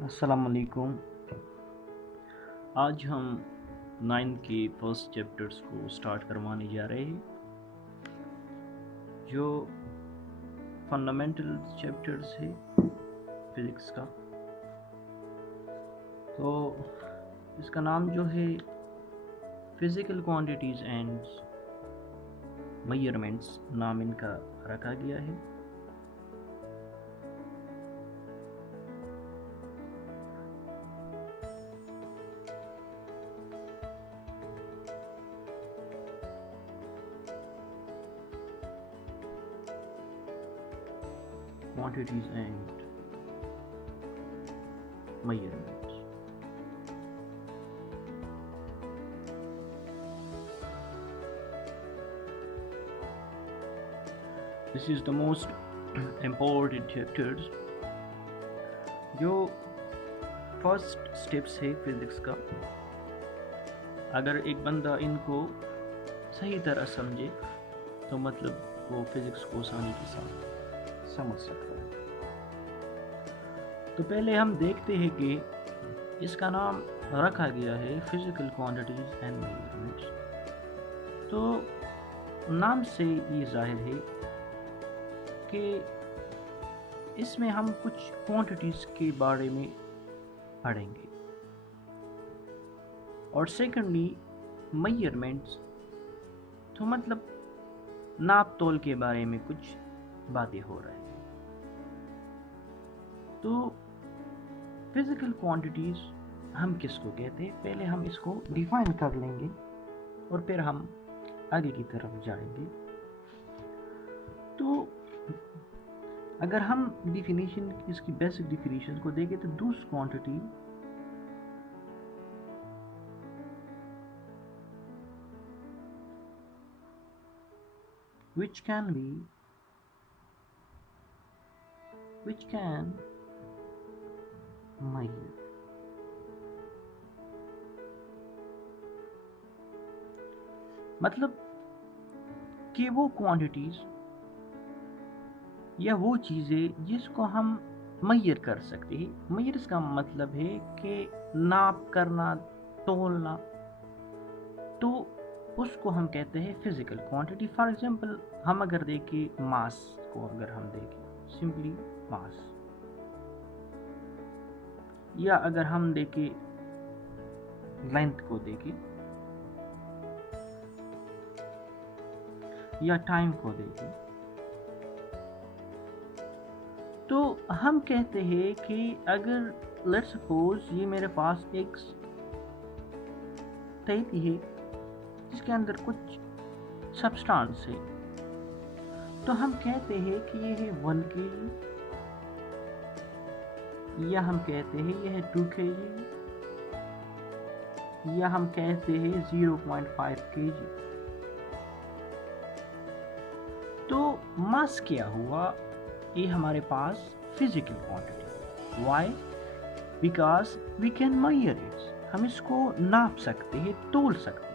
अस्सलाम वालेकुम। आज हम 9 के फर्स्ट चैप्टर्स को स्टार्ट करवाने जा रहे हैं, जो फंडामेंटल चैप्टर्स है फिज़िक्स का। तो इसका नाम जो है फिज़िकल क्वांटिटीज़ एंड मेजरमेंट्स नाम इनका रखा गया है। Quantities and measurements. This is the most important chapters, जो फर्स्ट स्टेप्स है फिज़िक्स का। अगर एक बंदा इनको सही तरह समझे तो मतलब वो फिज़िक्स को आसानी के साथ समझ सकता है। तो पहले हम देखते हैं कि इसका नाम रखा गया है फिज़िकल क्वांटिटीज़ एंड मेजरमेंट्स। तो नाम से ये जाहिर है कि इसमें हम कुछ क्वांटिटीज़ के बारे में पढ़ेंगे, और सेकेंडली मेजरमेंट्स तो मतलब नाप तोल के बारे में कुछ बातें हो रही हैं। तो फिज़िकल क्वांटिटीज़ हम किसको कहते हैं, पहले हम इसको डिफाइन कर लेंगे और फिर हम आगे की तरफ जाएंगे। तो अगर हम डिफिनीशन, इसकी बेसिक डिफिनीशन को देखें तो दूस क्वांटिटी which can measure मतलब कि वो क्वांटिटीज या वो चीज़ें जिसको हम मेजर कर सकते हैं। मेजर का मतलब है कि नाप करना, तोलना, तो उसको हम कहते हैं फिजिकल क्वांटिटी। फॉर एग्जांपल हम अगर देखें मास को, अगर हम देखें सिंपली मास, या अगर हम देखें लेंथ को देखें, या टाइम को देखें, तो हम कहते हैं कि अगर लेट्स सपोज ये मेरे पास एक थैली है जिसके अंदर कुछ सब्सटेंस है, तो हम कहते हैं कि ये है 1 kg, या हम कहते हैं ये है 2 kg, या हम कहते हैं 0.5 kg। तो मास क्या हुआ, ये हमारे पास physical quantity. Why? Because we can measure it, हम इसको नाप सकते हैं, तोल सकते हैं।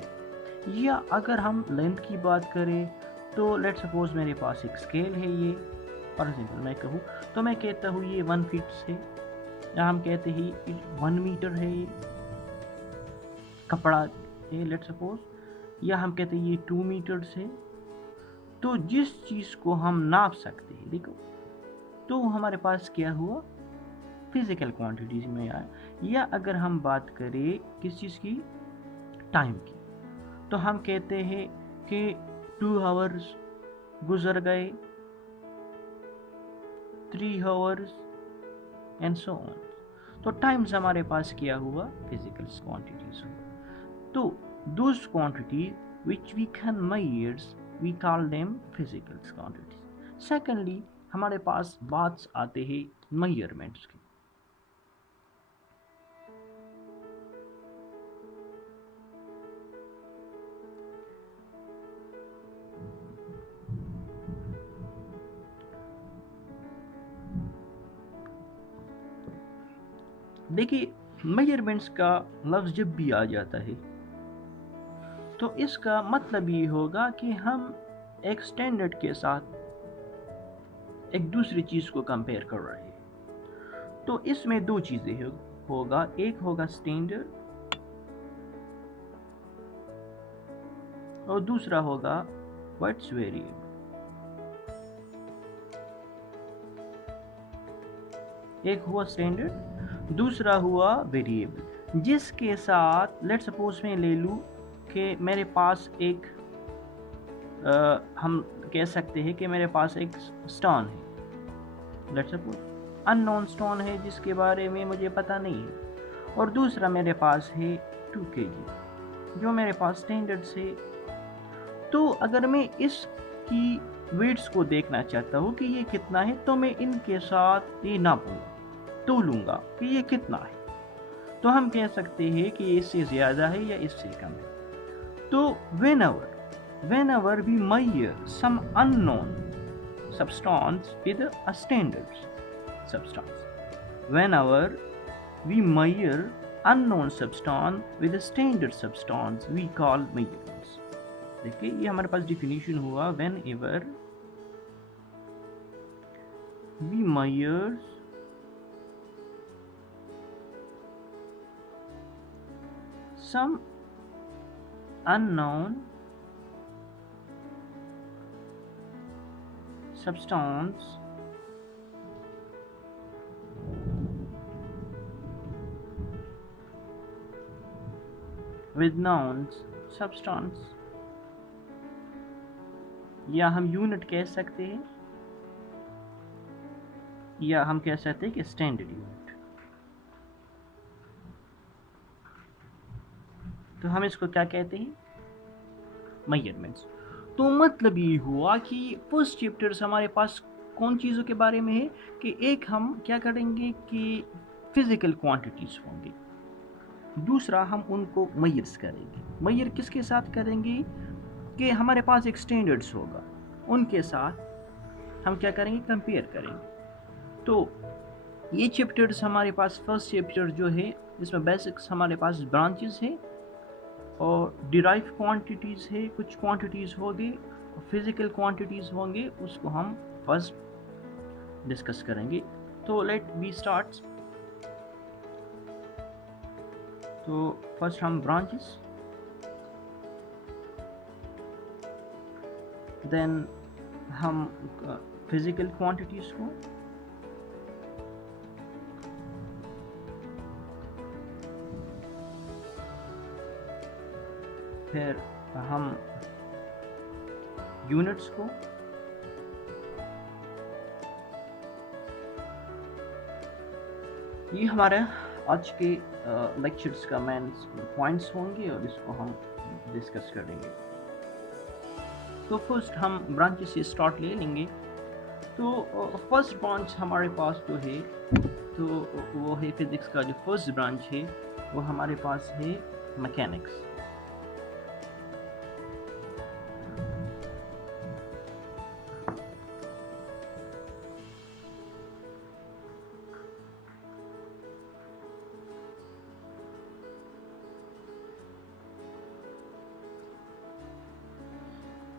या अगर हम लेंथ की बात करें तो लेट्स सपोज मेरे पास एक स्केल है, ये फॉर एग्जांपल मैं कहूँ तो मैं कहता हूँ ये 1 फीट है, या हम कहते हैं 1 मीटर है, ये कपड़ा है लेट्स सपोज, या हम कहते हैं ये 2 मीटर्स है। तो जिस चीज़ को हम नाप सकते हैं, देखो, तो हमारे पास क्या हुआ, फिजिकल क्वांटिटीज में आया। या अगर हम बात करें किस चीज़ की, टाइम की, तो हम कहते हैं कि 2 आवर्स गुजर गए, 3 आवर्स एंड सो ऑन। तो टाइम्स हमारे पास क्या हुआ, फिजिकल क्वांटिटीज हुआ। तो those quantity which we can measure, we call them physical quantities. Secondly, हमारे पास बात आते हैं मेजरमेंट्स की। देखिए, मेजरमेंट्स का लफ्ज़ जब भी आ जाता है तो इसका मतलब ये होगा कि हम एक स्टैंडर्ड के साथ एक दूसरी चीज़ को कंपेयर कर रहे हैं। तो इसमें दो चीजें होगा, एक होगा स्टैंडर्ड और दूसरा होगा व्हाट्स वेरिएबल। एक हुआ स्टैंडर्ड, दूसरा हुआ वेरिएबल, जिसके साथ लेट सपोज मैं ले लूँ कि मेरे पास एक हम कह सकते हैं कि मेरे पास एक स्टोन है, लेट सपोज अननोन स्टोन है जिसके बारे में मुझे पता नहीं है, और दूसरा मेरे पास है 2 kg जो मेरे पास स्टैंडर्ड से। तो अगर मैं इसकी वेट्स को देखना चाहता हूँ कि ये कितना है, तो मैं इनके साथ ये नापूंगा, तोलूंगा कि ये कितना है। तो हम कह सकते हैं कि ये इससे ज़्यादा है या इससे कम है। तो whenever we measure some unknown substance with a standard substance, whenever we measure unknown substance with a standard substance, we call measurements। देखिए ये हमारे पास definition हुआ, whenever we measure some unknown substance with known substance, या हम unit कह सकते हैं या हम कह सकते हैं कि स्टैंडर्ड यूनिट। तो हम इसको क्या कहते हैं, मेजरमेंट्स। तो मतलब ये हुआ कि फर्स्ट चैप्टर्स हमारे पास कौन चीज़ों के बारे में है कि एक हम क्या करेंगे कि फिजिकल क्वांटिटीज होंगे, दूसरा हम उनको मेजर्स करेंगे। मेजर किसके साथ करेंगे कि हमारे पास एक स्टैंडर्ड्स होगा, उनके साथ हम क्या करेंगे, कंपेयर करेंगे। तो ये चैप्टर्स हमारे पास फर्स्ट चैप्टर जो है इसमें बेसिक्स हमारे पास ब्रांचेस है और डिराइव क्वांटिटीज़ है, कुछ क्वांटिटीज़ होंगे, फिजिकल क्वांटिटीज़ होंगे, उसको हम फर्स्ट डिस्कस करेंगे। तो लेट बी स्टार्ट। तो फर्स्ट हम ब्रांचेस, देन हम फिजिकल क्वांटिटीज़ को, फिर हम यूनिट्स को, ये हमारे आज के लेक्चर्स का मेन पॉइंट्स होंगे और इसको हम डिस्कस करेंगे। तो फर्स्ट हम ब्रांचेस से स्टार्ट ले लेंगे। तो फर्स्ट ब्रांच हमारे पास जो है तो वो है फिजिक्स का जो फर्स्ट ब्रांच है वो हमारे पास है मैकेनिक्स।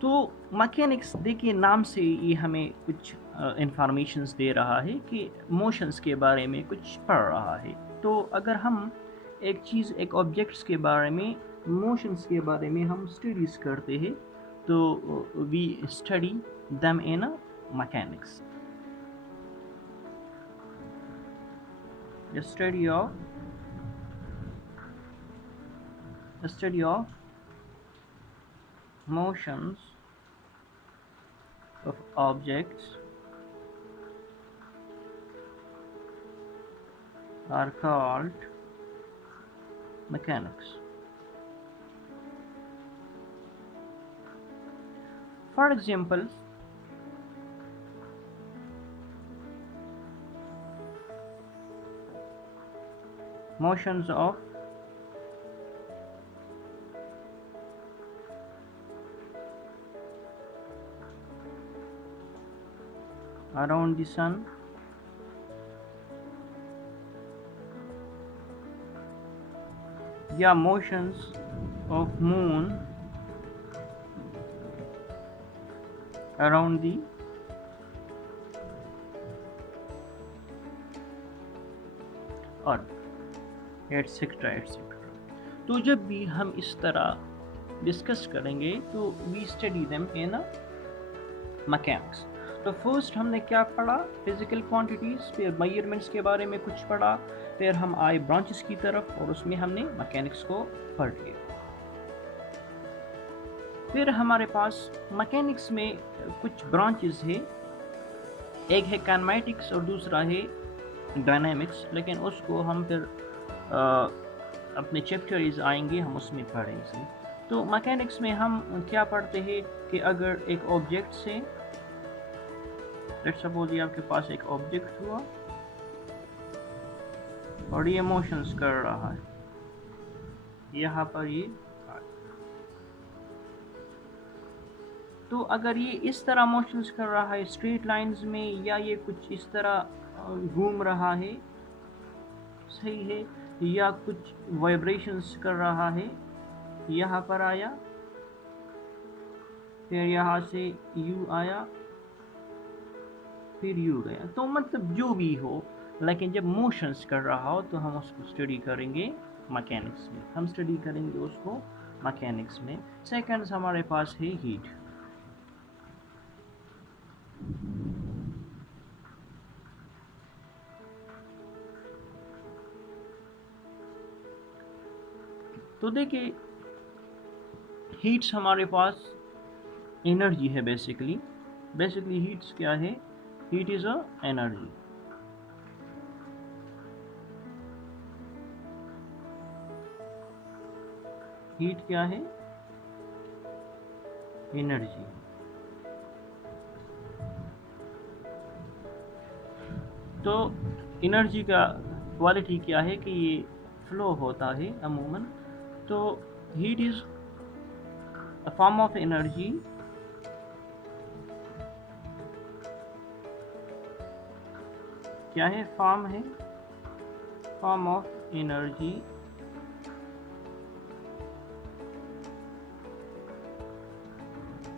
तो मैकेनिक्स देखिए नाम से ये हमें कुछ इंफॉर्मेशंस दे रहा है कि मोशंस के बारे में कुछ पढ़ रहा है। तो अगर हम एक चीज़, एक ऑब्जेक्ट्स के बारे में, मोशंस के बारे में हम स्टडीज़ करते हैं तो we study them in a mechanics. Study of motions of objects are called mechanics. For example, motions of around the sun, या motions of moon around the etcetera etcetera. तो जब भी हम इस तरह डिस्कस करेंगे तो we study them in mechanics. तो फर्स्ट हमने क्या पढ़ा, फिजिकल क्वांटिटीज, फिर मेजरमेंट्स के बारे में कुछ पढ़ा, फिर हम आए ब्रांचेस की तरफ और उसमें हमने मैकेनिक्स को पढ़ लिया। फिर हमारे पास मैकेनिक्स में कुछ ब्रांचेस है, एक है काइनेमेटिक्स और दूसरा है डायनामिक्स, लेकिन उसको हम फिर अपने चैप्टर्स आएंगे हम उसमें पढ़ेंगे। तो मैकेनिक्स में हम क्या पढ़ते हैं कि अगर एक ऑब्जेक्ट से, लेट्स सपोज ये आपके पास एक ऑब्जेक्ट हुआ और ये मोशंस कर रहा है, यहाँ पर ये, तो अगर ये इस तरह मोशंस कर रहा है स्ट्रेट लाइंस में, या ये कुछ इस तरह घूम रहा है, सही है, या कुछ वाइब्रेशंस कर रहा है, यहाँ पर आया, फिर यहाँ से यू आया, फिर यू गया, तो मतलब जो भी हो, लेकिन जब मोशंस कर रहा हो तो हम उसको स्टडी करेंगे मैकेनिक्स में, हम स्टडी करेंगे उसको मैकेनिक्स में। सेकंड्स हमारे पास है हीट। तो देखिए हीट्स हमारे पास एनर्जी है बेसिकली हीट्स क्या है, heat is a energy. Heat क्या है, एनर्जी। तो एनर्जी का क्वालिटी क्या है कि ये फ्लो होता है अमूमन। तो heat is a form of energy क्या है, फॉर्म है, form of energy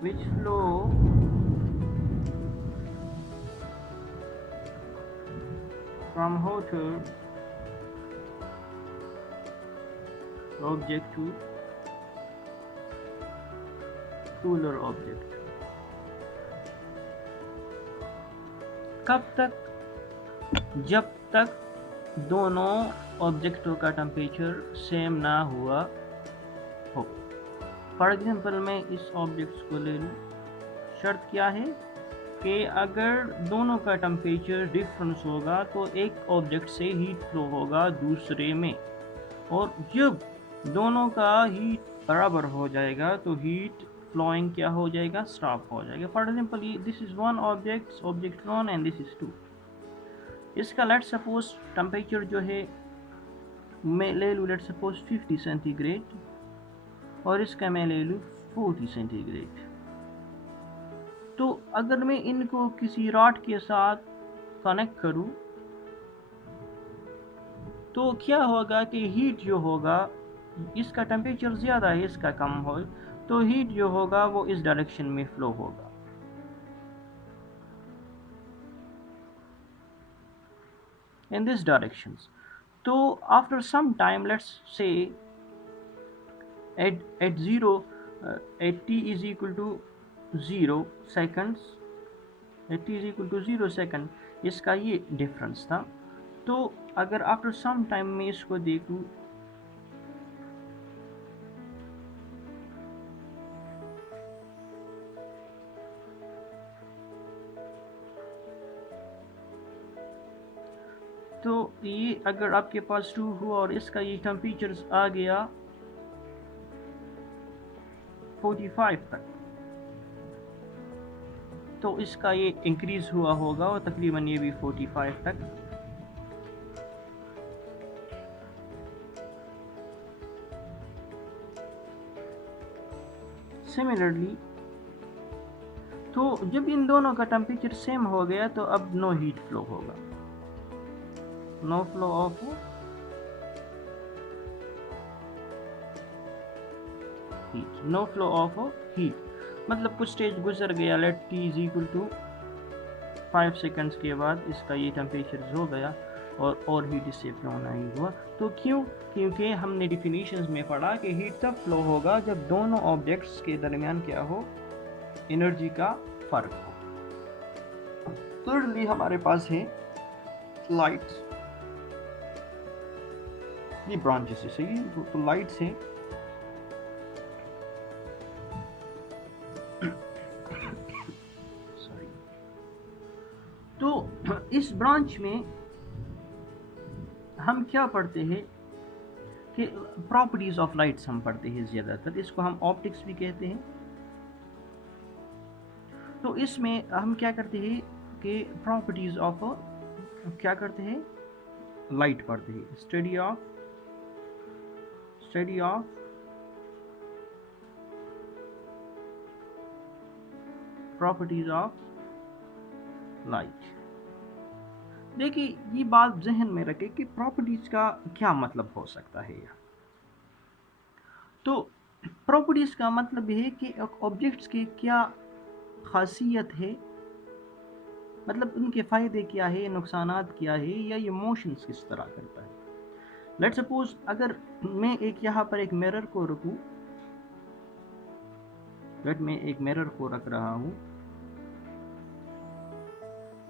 which flow from hotter object to cooler object। कब तक, जब तक दोनों ऑब्जेक्टों का टेम्परेचर सेम ना हुआ हो। फॉर एग्जाम्पल मैं इस ऑब्जेक्ट्स को ले लूँ, शर्त क्या है कि अगर दोनों का टेम्परेचर डिफरेंस होगा तो एक ऑब्जेक्ट से हीट फ्लो होगा दूसरे में, और जब दोनों का हीट बराबर हो जाएगा तो हीट फ्लोइंग क्या हो जाएगा, स्टॉप हो जाएगा। For example this is one object, object 1 and this is 2। इसका लेट सपोज टेम्परेचर जो है मैं ले लूँ लेट सपोज 50 सेंटीग्रेड, और इसका मैं ले लूँ 40 सेंटीग्रेड। तो अगर मैं इनको किसी रॉड के साथ कनेक्ट करूँ तो क्या होगा कि हीट जो होगा, इसका टेम्परेचर ज़्यादा है इसका कम हो, तो हीट जो होगा वो इस डायरेक्शन में फ्लो होगा। in these directions। तो after some time, let's say at zero, at t is equal to 0 seconds, at t is equal to 0 second, इसका ये डिफरेंस था। तो अगर आफ्टर सम टाइम में इसको देखूँ, तो ये अगर आपके पास 2 हुआ और इसका ये टेम्परेचर आ गया 45 तक, तो इसका ये इंक्रीज हुआ होगा और तकरीबन ये भी 45 तक। सिमिलरली, तो जब इन दोनों का टेम्परेचर सेम हो गया तो अब नो हीट फ्लो होगा, no flow of heat, no flow of heat. मतलब कुछ स्टेज गुजर गया, let t is equal to 5 seconds के बाद इसका ये टेम्परेचर हो गया, और हीट इससे फ्लो नहीं हुआ। तो क्यों? क्योंकि हमने डिफिनीशंस में पढ़ा कि हीट तब फ्लो होगा जब दोनों ऑब्जेक्ट्स के दरमियान क्या हो, एनर्जी का फर्क हो। thirdly हमारे पास है लाइट, ये ब्रांचेस है, सही है। तो लाइट्स है, सॉरी। तो इस ब्रांच में हम क्या पढ़ते हैं कि प्रॉपर्टीज ऑफ लाइट्स हम पढ़ते हैं ज़्यादातर, इसको हम ऑप्टिक्स भी कहते हैं। तो इसमें हम क्या करते हैं कि प्रॉपर्टीज ऑफ क्या करते हैं, लाइट पढ़ते हैं, study of properties of light. देखिए ये बात जहन में रखें कि प्रॉपर्टीज का क्या मतलब हो सकता है यहाँ। तो प्रॉपर्टीज का मतलब है कि ऑब्जेक्ट्स की क्या खासियत है, मतलब उनके फ़ायदे क्या है, नुकसानात क्या है, या ये मोशंस किस तरह करता है। लेट्स सपोज अगर मैं एक यहाँ पर एक मिरर को रखूँ, मैं एक मिरर को रख रहा हूँ,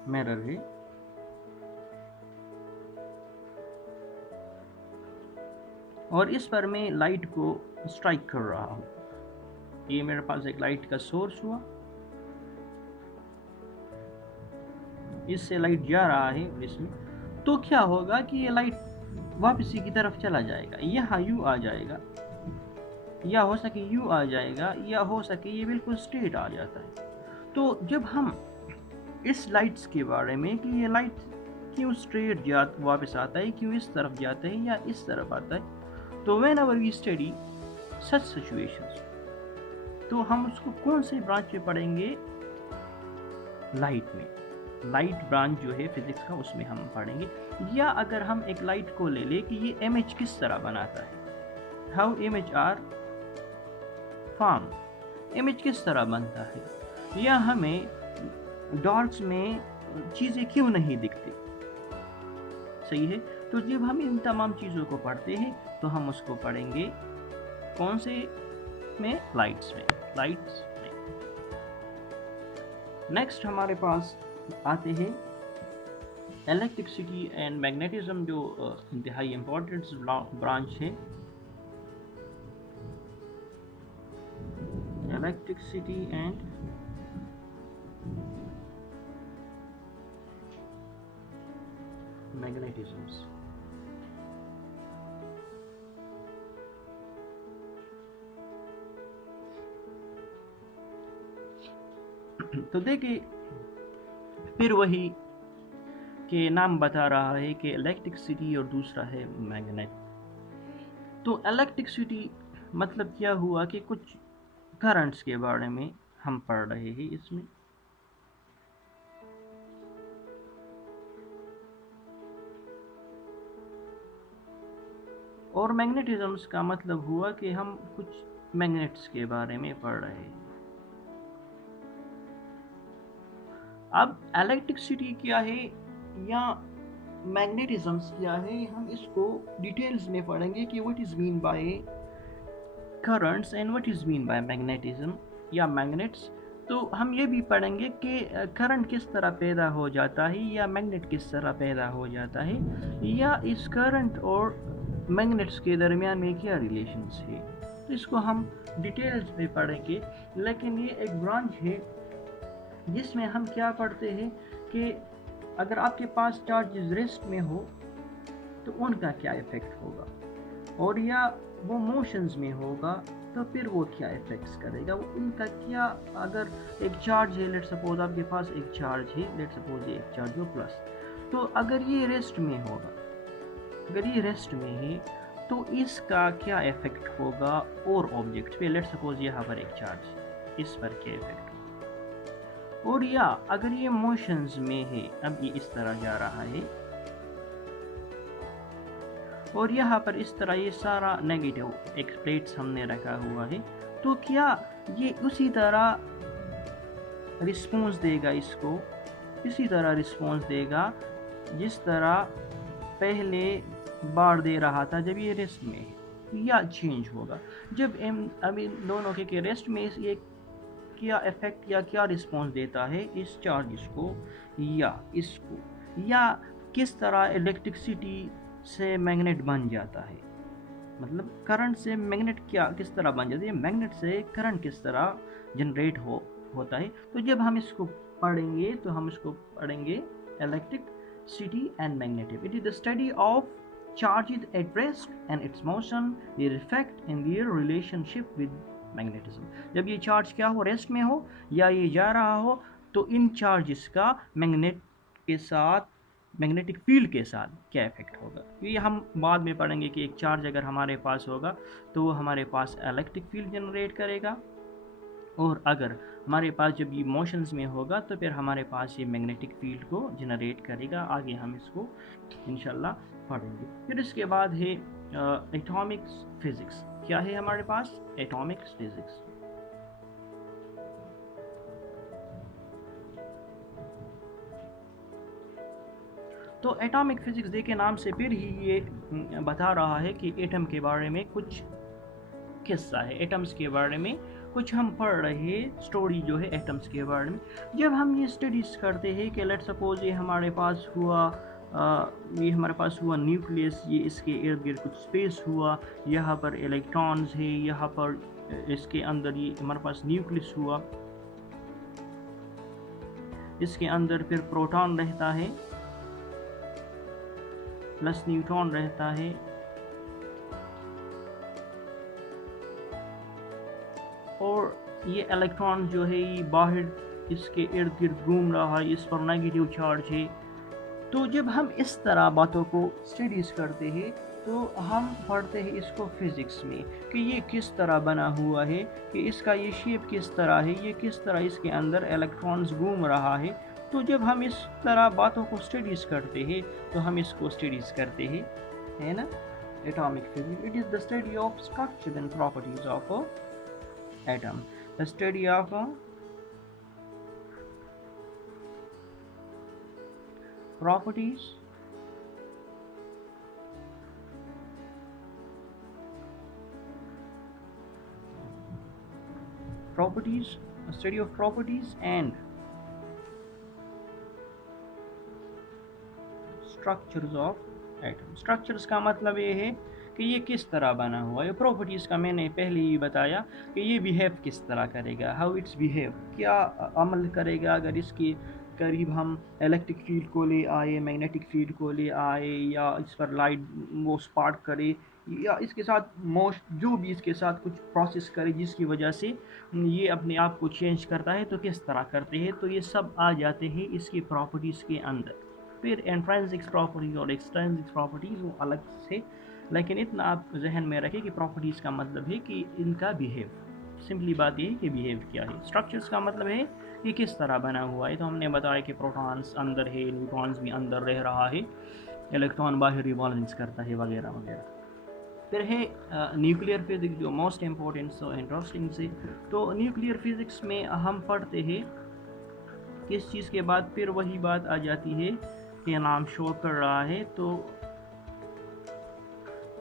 मिरर है, और इस पर मैं लाइट को स्ट्राइक कर रहा हूँ। ये मेरे पास एक लाइट का सोर्स हुआ, इससे लाइट जा रहा है इसमें, तो क्या होगा कि ये लाइट वापस की तरफ चला जाएगा, यहाँ यू आ जाएगा, या हो सके यू आ जाएगा, या हो सके ये बिल्कुल स्ट्रेट आ जाता है। तो जब हम इस लाइट्स के बारे में कि ये लाइट क्यों स्ट्रेट वापस आता है, क्यों इस तरफ जाता है या इस तरफ आता है, तो whenever we study such situations, तो हम उसको कौन से ब्रांच में पढ़ेंगे, लाइट में। लाइट ब्रांच जो है फिजिक्स का, उसमें हम पढ़ेंगे। या अगर हम एक लाइट को ले ले कि ये इमेज किस तरह बनाता है, how image are form, image किस तरह बनता है, या हमें डॉट्स में चीज़ें क्यों नहीं दिखती, सही है। तो जब हम इन तमाम चीज़ों को पढ़ते हैं तो हम उसको पढ़ेंगे कौन से में, लाइट्स में। नेक्स्ट हमारे पास आते हैं इलेक्ट्रिसिटी एंड मैग्नेटिज्म, जो इंतहाई इम्पोर्टेंट ब्रांच है। Electricity and magnetisms. तो देखिए फिर वही के नाम बता रहा है कि इलेक्ट्रिसिटी और दूसरा है मैग्नेट। तो इलेक्ट्रिसिटी मतलब क्या हुआ कि कुछ करंट्स के बारे में हम पढ़ रहे हैं इसमें। और मैग्नेटिज्म्स का मतलब हुआ कि हम कुछ मैग्नेट्स के बारे में पढ़ रहे हैं। अब इलेक्ट्रिसिटी क्या है या मैग्नेटिज्म्स क्या है, हम इसको डिटेल्स में पढ़ेंगे कि what is mean by currents and what is mean by magnetism या मैग्नेट्स। तो हम ये भी पढ़ेंगे कि करंट किस तरह पैदा हो जाता है या मैग्नेट किस तरह पैदा हो जाता है, या इस करंट और मैग्नेट्स के दरमियान में क्या रिलेशंस है। तो इसको हम डिटेल्स में पढ़ेंगे। लेकिन ये एक ब्रांच है जिसमें हम क्या पढ़ते हैं कि अगर आपके पास चार्जेस रेस्ट में हो तो उनका क्या इफ़ेक्ट होगा, और या वो मोशंस में होगा तो फिर वो क्या इफ़ेक्ट्स करेगा, वो उनका क्या। अगर एक चार्ज है, लेट सपोज आपके पास एक चार्ज है, लेट सपोज ये एक चार्ज हो प्लस, तो अगर ये रेस्ट में होगा, अगर ये रेस्ट में है तो इसका क्या इफ़ेक्ट होगा और ऑब्जेक्ट पे। लेट सपोज यहाँ पर एक चार्ज, इस पर क्या इफ़ेक्ट। और या अगर ये मोशंस में है, अब ये इस तरह जा रहा है और यहाँ पर इस तरह ये सारा नेगेटिव एक प्लेट्स हमने रखा हुआ है, तो क्या ये उसी तरह रिस्पॉन्स देगा, इसको इसी तरह रिस्पॉन्स देगा जिस तरह पहले बार दे रहा था जब ये रेस्ट में है, या चेंज होगा जब अब इन दोनों के रेस्ट में ये क्या इफेक्ट या क्या रिस्पॉन्स देता है इस चार्जेस को या इसको, या किस तरह इलेक्ट्रिसिटी से मैग्नेट बन जाता है, मतलब करंट से मैग्नेट क्या किस तरह बन जाती है, मैग्नेट से करंट किस तरह जनरेट होता है। तो जब हम इसको पढ़ेंगे तो हम इसको पढ़ेंगे electricity and magnetic. It is the study of charges at rest and its motion, their effect and their relationship with magnetism। जब ये चार्ज क्या हो, रेस्ट में हो या ये जा रहा हो, तो इन चार्जेस का मैग्नेट के साथ, मैग्नेटिक फील्ड के साथ क्या इफेक्ट होगा, ये हम बाद में पढ़ेंगे कि एक चार्ज अगर हमारे पास होगा तो वो हमारे पास इलेक्ट्रिक फील्ड जनरेट करेगा, और अगर हमारे पास जब ये मोशंस में होगा तो फिर हमारे पास ये मैग्नेटिक फील्ड को जनरेट करेगा। आगे हम इसको इंशाल्लाह पढ़ेंगे। फिर इसके बाद है एटॉमिक फिजिक्स। क्या है हमारे पास? Atomic physics. तो एटॉमिक फिजिक्स देखे नाम से फिर ही ये बता रहा है कि एटम के बारे में कुछ किस्सा है, एटम्स के बारे में कुछ हम पढ़ रहे हैं, स्टोरी जो है एटम्स के बारे में। जब हम ये स्टडीज़ करते हैं कि लेट्स सपोज ये हमारे पास हुआ न्यूक्लियस, ये इसके इर्द गिर्द कुछ स्पेस हुआ, यहाँ पर इलेक्ट्रॉन्स है, यहाँ पर इसके अंदर ये हमारे पास न्यूक्लियस हुआ, इसके अंदर फिर प्रोटॉन रहता है प्लस न्यूट्रॉन रहता है, और ये इलेक्ट्रॉन जो है ये बाहर इसके इर्द गिर्द घूम रहा है, इस पर नेगेटिव चार्ज है। तो जब हम इस तरह बातों को स्टडीज़ करते हैं तो हम पढ़ते हैं इसको फिज़िक्स में कि ये किस तरह बना हुआ है, कि इसका ये शेप किस तरह है, ये किस तरह इसके अंदर इलेक्ट्रॉन्स घूम रहा है। तो जब हम इस तरह बातों को स्टडीज़ करते हैं तो हम इसको स्टडीज़ करते हैं, है ना, atomic physics. It is the study of structure and properties of atom, the study of properties a study of properties and structures of atom। structures का मतलब ये है कि ये किस तरह बना हुआ है, प्रॉपर्टीज़ का मैंने पहले ही बताया कि ये बिहेव किस तरह करेगा, हाउ इट्स बिहेव, क्या अमल करेगा अगर इसके करीब हम इलेक्ट्रिक फील्ड को ले आए, मैग्नेटिक फील्ड को ले आए, या इस पर लाइट वो स्पार्क करे, या इसके साथ मोस्ट जो भी इसके साथ कुछ प्रोसेस करे जिसकी वजह से ये अपने आप को चेंज करता है, तो किस तरह करते हैं। तो ये सब आ जाते हैं इसकी प्रॉपर्टीज़ के अंदर। फिर इंट्रिंसिक प्रॉपर्टीज़ और एक्सट्रिंसिक प्रॉपर्टीज़ वो अलग से, लेकिन इतना आप जहन में रखें कि प्रॉपर्टीज़ का मतलब है कि इनका बिहेव, सिंपली बात ये है कि बिहेव क्या है। स्ट्रक्चर्स का मतलब है कि किस तरह बना हुआ है। तो हमने बताया कि प्रोटॉन्स अंदर है, न्यूट्रॉन्स भी अंदर रह रहा है, इलेक्ट्रॉन बाहर रिवॉल्वेंस करता है, वगैरह वगैरह। फिर है न्यूक्लियर फिजिक्स, जो मोस्ट इम्पोर्टेंट सो इंटरेस्टिंग से। तो न्यूक्लियर फिजिक्स में हम पढ़ते हैं किस चीज़ के बाद फिर वही बात आ जाती है कि नाम शो कर रहा है।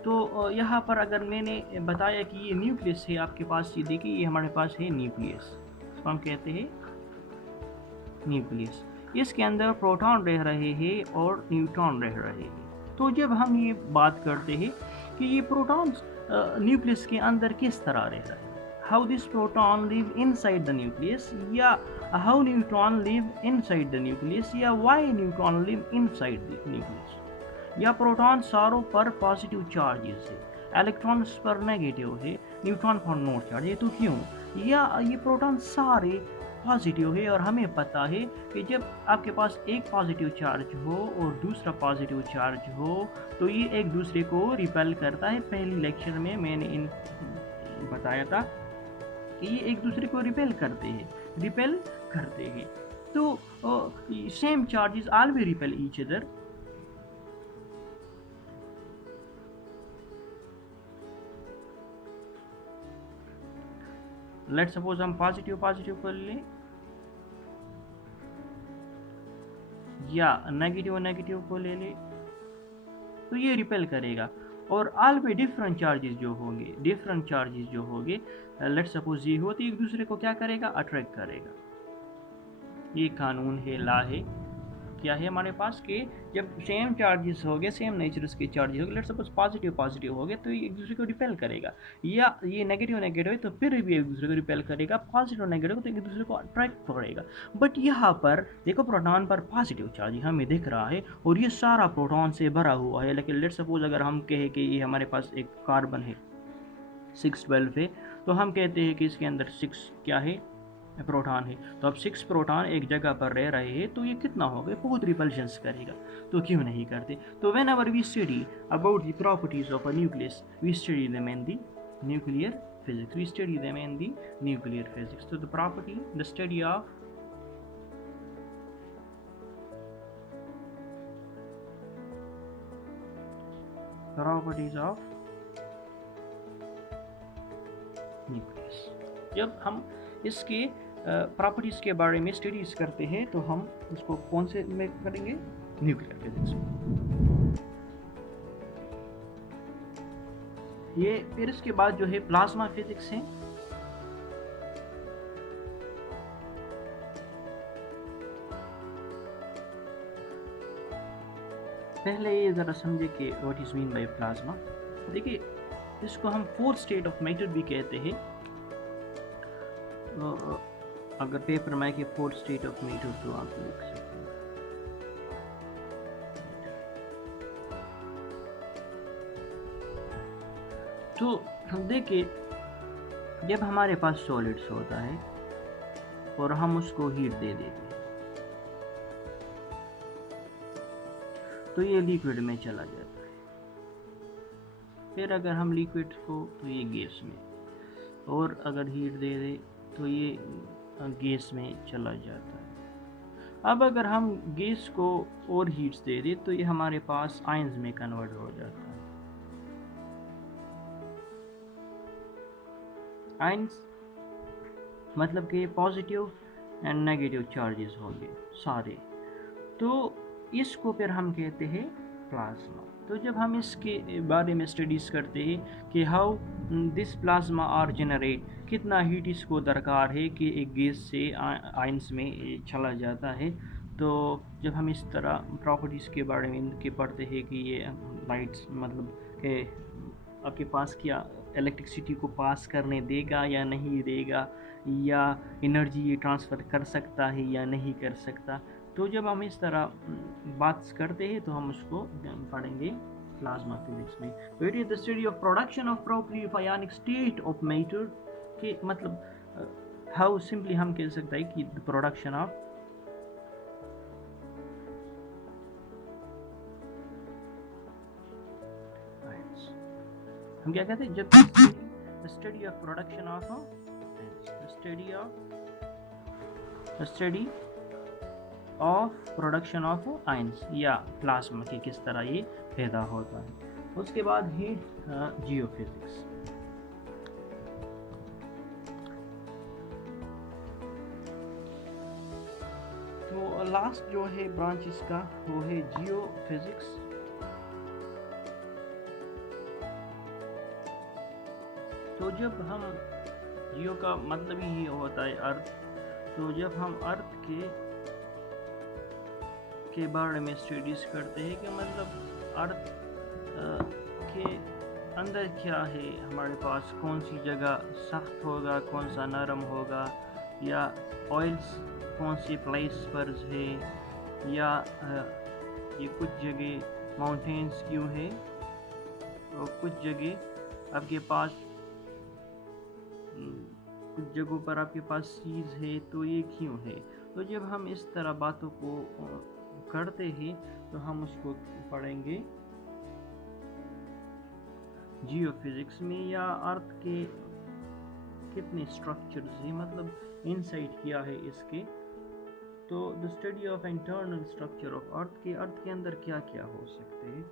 तो यहाँ पर अगर मैंने बताया कि ये न्यूक्लियस है आपके पास, ये देखिए ये हमारे पास है न्यूक्लियस, इसको हम कहते हैं न्यूक्लियस। इसके अंदर प्रोटॉन रह रहे हैं और न्यूट्रॉन रह रहे हैं। तो जब हम ये बात करते हैं कि ये प्रोटॉन्स न्यूक्लियस के अंदर किस तरह रह रहे हैं, how this proton live inside the nucleus, या how neutron live inside the nucleus, या why neutron live inside the nucleus, या प्रोटॉन सारों पर पॉजिटिव चार्जेस है, इलेक्ट्रॉन्स पर नेगेटिव है, न्यूट्रॉन पर नो चार्ज है, तो क्यों, या ये प्रोटॉन सारे पॉजिटिव है। और हमें पता है कि जब आपके पास एक पॉजिटिव चार्ज हो और दूसरा पॉजिटिव चार्ज हो तो ये एक दूसरे को रिपेल करता है। पहले लेक्चर में मैंने बताया था कि ये एक दूसरे को रिपेल करते हैं। तो same charges always repel each other. Let's suppose हम पॉजिटिव कर लें या नेगेटिव को ले लें, तो ये रिपेल करेगा। और ऑल पे डिफरेंट चार्जेस जो होंगे लेट्स सपोज ये हो, तो एक दूसरे को क्या करेगा, अट्रैक्ट करेगा। ये कानून है, लॉ है, क्या है हमारे पास कि जब सेम चार्जेस हो गए, सेम नेचर्स के चार्जेस हो गए, लेट्स सपोज पॉजिटिव हो गए, तो ये एक दूसरे को रिपेल करेगा। या ये नेगेटिव है तो फिर भी एक दूसरे को रिपेल करेगा। पॉजिटिव नेगेटिव तो एक दूसरे को अट्रैक्ट करेगा। बट यहाँ पर देखो, प्रोटॉन पर पॉजिटिव चार्ज हमें दिख रहा है और ये सारा प्रोटॉन से भरा हुआ है। लेकिन लेट्स सपोज अगर हम कहें कि ये हमारे पास एक कार्बन है 612 है, तो हम कहते हैं कि इसके अंदर 6 क्या है, प्रोटॉन है। तो अब 6 प्रोटॉन एक जगह पर रह रहे हैं, तो ये कितना हो गया, बहुत रिपल्शंस करेगा। तो क्यों नहीं करते? तो whenever we study about the properties of a nucleus, we study them in the nuclear physics, तो the property, the study of properties of nucleus. जब हम इसके प्रॉपर्टीज़ के बारे में स्टडीज़ करते हैं, तो हम उसको कौन से में करेंगे, न्यूक्लियर फिजिक्स में। ये फिर इसके बाद जो है प्लाज्मा फिजिक्स है। पहले ये ज़रा समझे कि what is mean by plasma. देखिए, इसको हम फोर्थ स्टेट ऑफ मैटर भी कहते हैं। अगर पेपर में कि फोर्थ स्टेट ऑफ मैटर, तो आप लिख सकते हैं। तो हम देखिए, जब हमारे पास सॉलिड्स होता है और हम उसको हीट दे देते हैं, तो ये लिक्विड में चला जाता है। फिर अगर हम लिक्विड को, तो ये गैस में, और अगर हीट दे दे तो ये गैस में चला जाता है। अब अगर हम गैस को और हीट्स दे दें, तो ये हमारे पास आयंस में कन्वर्ट हो जाता है। आयंस मतलब कि पॉजिटिव एंड नेगेटिव चार्जेस होंगे सारे, तो इसको फिर हम कहते हैं प्लाज्मा। तो जब हम इसके बारे में स्टडीज़ करते हैं कि how this plasma are generate, कितना हीट इसको दरकार है कि एक गैस से आयंस में चला जाता है, तो जब हम इस तरह प्रॉपर्टीज़ के बारे में इनके पढ़ते हैं कि ये लाइट्स मतलब कि आपके पास क्या इलेक्ट्रिसिटी को पास करने देगा या नहीं देगा, या एनर्जी ये ट्रांसफ़र कर सकता है या नहीं कर सकता, तो जब हम इस तरह बात करते हैं तो हम उसको पढ़ेंगे प्लाज्मा फिजिक्स में। तो it is the study of production of property of ionic state of matter, के मतलब हाउ सिंपली हम कह सकते हैं कि द प्रोडक्शन ऑफ आयंस, हम क्या कहते हैं, जब the study of production of of production of ions या प्लाज्मा की किस तरह ये पैदा होता है। उसके बाद है जियोफिजिक्स। तो लास्ट जो है ब्रांच इसका वो है जियोफिजिक्स। तो जब हम जियो का मतलब ही होता है अर्थ, तो जब हम अर्थ के बारे में स्टडीज़ करते हैं कि मतलब अर्थ के अंदर क्या है, हमारे पास कौन सी जगह सख्त होगा, कौन सा नरम होगा, या ऑयल्स कौन सी प्लेस पर है, या ये कुछ जगह माउंटेन्स क्यों है और कुछ जगह आपके पास कुछ जगहों पर आपके पास सीज है, तो ये क्यों है। तो जब हम इस तरह बातों को करते हैं तो हम उसको पढ़ेंगे जियोफिजिक्स में, या अर्थ के कितने स्ट्रक्चर्स हैं, मतलब इनसाइट क्या है इसके। तो the study of internal structure of earth, के अर्थ के अंदर क्या क्या हो सकते हैं,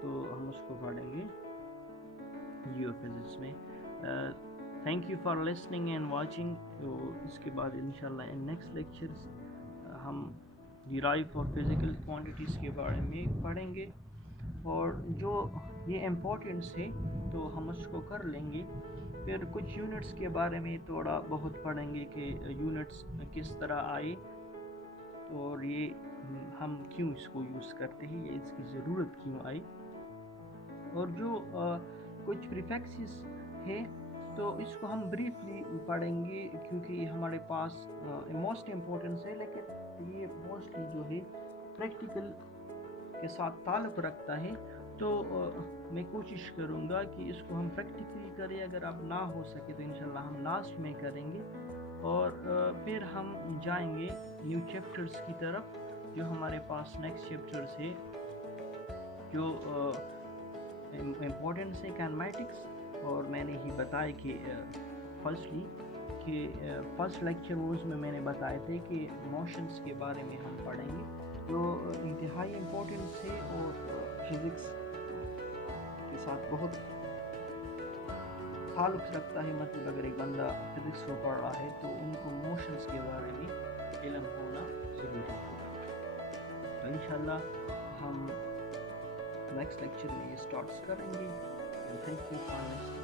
तो हम उसको पढ़ेंगे जियोफिजिक्स में। Thank you for listening and watching. तो इसके बाद इंशाल्लाह इन नेक्स्ट लेक्चर्स हम डिराइव और फिजिकल क्वांटिटीज़ के बारे में पढ़ेंगे। और जो ये इम्पोर्टेंस है तो हम उसको कर लेंगे। फिर कुछ यूनिट्स के बारे में थोड़ा बहुत पढ़ेंगे कि यूनिट्स किस तरह आए और ये हम क्यों इसको यूज़ करते हैं, ये इसकी ज़रूरत क्यों आई। और जो कुछ प्रीफिक्सेस है तो इसको हम ब्रीफली पढ़ेंगे क्योंकि हमारे पास मोस्ट इम्पोर्टेंस है, लेकिन ये मोस्टली जो है प्रैक्टिकल के साथ ताल्लुक़ रखता है। तो मैं कोशिश करूँगा कि इसको हम प्रैक्टिकली करें। अगर अब ना हो सके तो इंशाल्लाह हम लास्ट में करेंगे और फिर हम जाएंगे न्यू चैप्टर्स की तरफ। जो हमारे पास नेक्स्ट चैप्टर्स है जो इम्पोर्टेंस है कैनमेटिक्स, और मैंने ही बताया कि फर्स्टली कि फर्स्ट लेक्चर में मैंने बताए थे कि मोशंस के बारे में हम पढ़ेंगे जो इंतहाई इम्पोर्टेंस है और फिज़िक्स के साथ बहुत ताल्लुक़ रखता है। मतलब अगर एक बंदा फिज़िक्स को पढ़ रहा है तो उनको मोशंस के बारे में इल्म होना ज़रूरी होगा। तो इंशाल्लाह हम नेक्स्ट लेक्चर में ये स्टार्ट्स करेंगे। Thank you for listening.